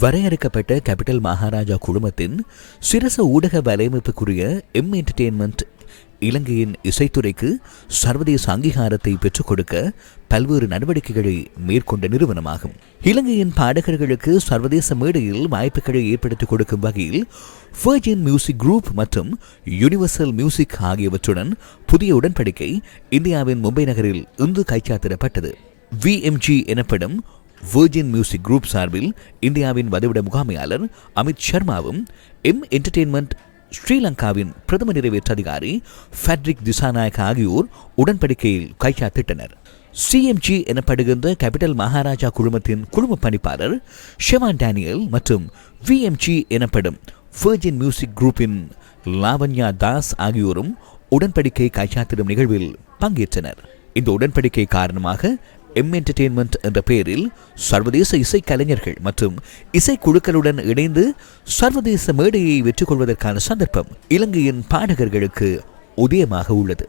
வரையறுக்கப்பட்ட கேபிட்டல் மகாராஜா குழுமத்தின் சிரச ஊடக வலையமைப்புக்குரிய எம் என்டர்டெயின்மெண்ட் இலங்கையின் இசைத்துறைக்கு சர்வதேச அங்கீகாரத்தை பெற்றுக் கொடுக்க பல்வேறு நடவடிக்கைகளை மேற்கொண்ட நிறுவனமாகும். இலங்கையின் பாடகர்களுக்கு சர்வதேச மேடையில் வாய்ப்புகளை ஏற்படுத்திக் கொடுக்கும் வகையில் வெர்ஜின் மியூசிக் குரூப் மற்றும் யுனிவர்சல் மியூசிக் ஆகியவற்றுடன் புதிய உடன்படிக்கை இந்தியாவின் மும்பை நகரில் இன்று கைச்சாத்திடப்பட்டது. விஎம்ஜி எனப்படும் வெர்ஜின் மியூசிக் குரூப் சார்பில் இந்தியாவின் வதிவிட முகாமையாளர் அமித் சர்மாவும் எம் என்டர்டெயின்மெண்ட் ஸ்ரீலங்காவின் பிரதம நிறைவேற்ற அதிகாரி ஃபெட்ரிக் திசாநாயக் ஆகியோர் உடன்படிக்கையில் கைச்சாத்திட்டனர். சிஎம்ஜி எனப்படுகின்ற கேபிட்டல் மகாராஜா குழுமத்தின் குழும பணிப்பாளர் ஷெவான் டேனியல் மற்றும் விஎம்ஜி எனப்படும் வெர்ஜின் மியூசிக் குரூப்பின் லாவண்யா தாஸ் ஆகியோரும் உடன்படிக்கை கைச்சாத்திடும் நிகழ்வில் பங்கேற்றனர். இந்த உடன்படிக்கை காரணமாக எம் என்டர்டெயின்மெண்ட் என்ற பெயரில் சர்வதேச இசைக்கலைஞர்கள் மற்றும் இசைக்குழுக்களுடன் இணைந்து சர்வதேச மேடையை வெற்றி கொள்வதற்கான சந்தர்ப்பம் இலங்கையின் பாடகர்களுக்கு உதயமாக உள்ளது.